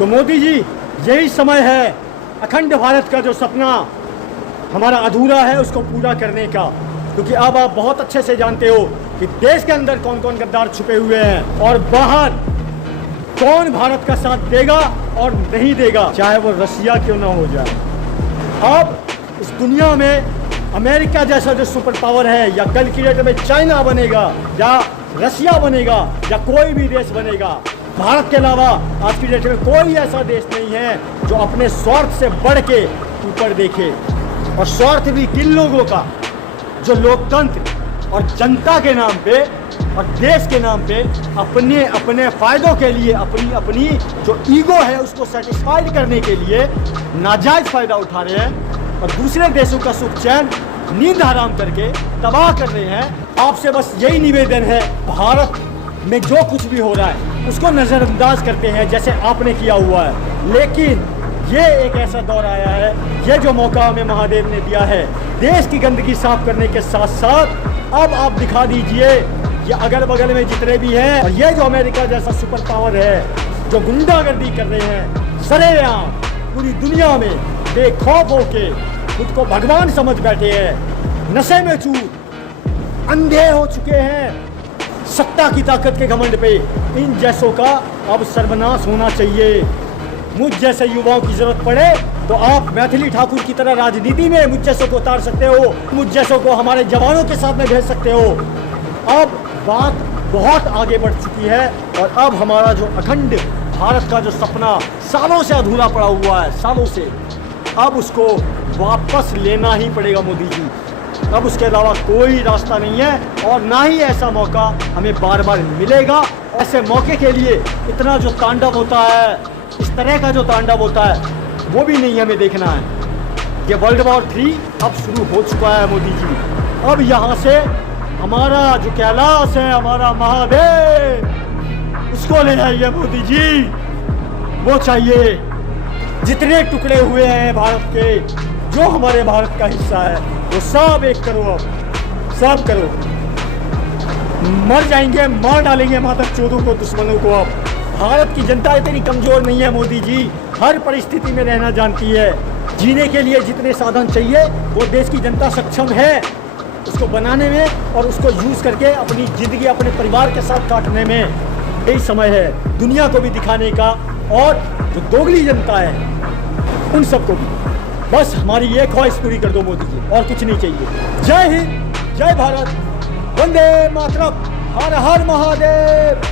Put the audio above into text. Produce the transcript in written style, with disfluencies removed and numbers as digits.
तो मोदी जी, यही समय है अखंड भारत का जो सपना हमारा अधूरा है उसको पूरा करने का, क्योंकि अब आप बहुत अच्छे से जानते हो कि देश के अंदर कौन कौन गद्दार छुपे हुए हैं और बाहर कौन भारत का साथ देगा और नहीं देगा, चाहे वो रसिया क्यों ना हो जाए। अब इस दुनिया में अमेरिका जैसा जो सुपर पावर है, या कल की डेट में चाइना बनेगा, या रसिया बनेगा, या कोई भी देश बनेगा, भारत के अलावा आज की डेट में कोई ऐसा देश नहीं है जो अपने स्वार्थ से बढ़ के ऊपर देखे। और स्वार्थ भी किन लोगों का, जो लोकतंत्र और जनता के नाम पे और देश के नाम पे अपने अपने फायदों के लिए अपनी जो ईगो है उसको सेटिस्फाइड करने के लिए नाजायज फायदा उठा रहे हैं और दूसरे देशों का सुख चैन नींद हराम करके तबाह कर रहे हैं। आपसे बस यही निवेदन है, भारत में जो कुछ भी हो रहा है उसको नज़रअंदाज करते हैं जैसे आपने किया हुआ है, लेकिन ये एक ऐसा दौर आया है, ये जो मौका हमें महादेव ने दिया है देश की गंदगी साफ करने के साथ साथ अब आप दिखा दीजिए ये अगल बगल में जितने भी हैं और ये जो अमेरिका जैसा सुपर पावर है जो गुंडागर्दी कर रहे हैं सरेआम पूरी दुनिया में बेखौफ होके खुद को भगवान समझ बैठे हैं, नशे में चूर अंधे हो चुके हैं सत्ता की ताकत के घमंड पे, इन जैसों का अब सर्वनाश होना चाहिए। मुझ जैसे युवाओं की जरूरत पड़े तो आप मैथिली ठाकुर की तरह राजनीति में मुझ जैसों को उतार सकते हो, मुझ जैसों को हमारे जवानों के साथ में भेज सकते हो। अब बात बहुत आगे बढ़ चुकी है और अब हमारा जो अखंड भारत का जो सपना सालों से अधूरा पड़ा हुआ है, सालों से, अब उसको वापस लेना ही पड़ेगा मोदी जी। अब उसके अलावा कोई रास्ता नहीं है और ना ही ऐसा मौका हमें बार बार मिलेगा। ऐसे मौके के लिए इतना जो तांडव होता है, इस तरह का जो तांडव होता है वो भी नहीं हमें देखना है। ये वर्ल्ड वॉर 3 अब शुरू हो चुका है मोदी जी। अब यहाँ से हमारा जो कैलाश है, हमारा महादेव, उसको ले जाइए मोदी जी, वो चाहिए। जितने टुकड़े हुए हैं भारत के, जो हमारे भारत का हिस्सा है, वो सब एक करो, अब सब करो। मर जाएंगे, मार डालेंगे मादक चोदों को, दुश्मनों को। अब भारत की जनता इतनी कमजोर नहीं है मोदी जी, हर परिस्थिति में रहना जानती है। जीने के लिए जितने साधन चाहिए वो देश की जनता सक्षम है उसको बनाने में और उसको यूज करके अपनी जिंदगी अपने परिवार के साथ काटने में। यही समय है दुनिया को भी दिखाने का, और जो दोगली जनता है उन सबको भी बस हमारी ये ख्वाहिश पूरी कर दो मोदी जी, और कुछ नहीं चाहिए। जय हिंद, जय भारत, वंदे मातरम, हर हर महादेव।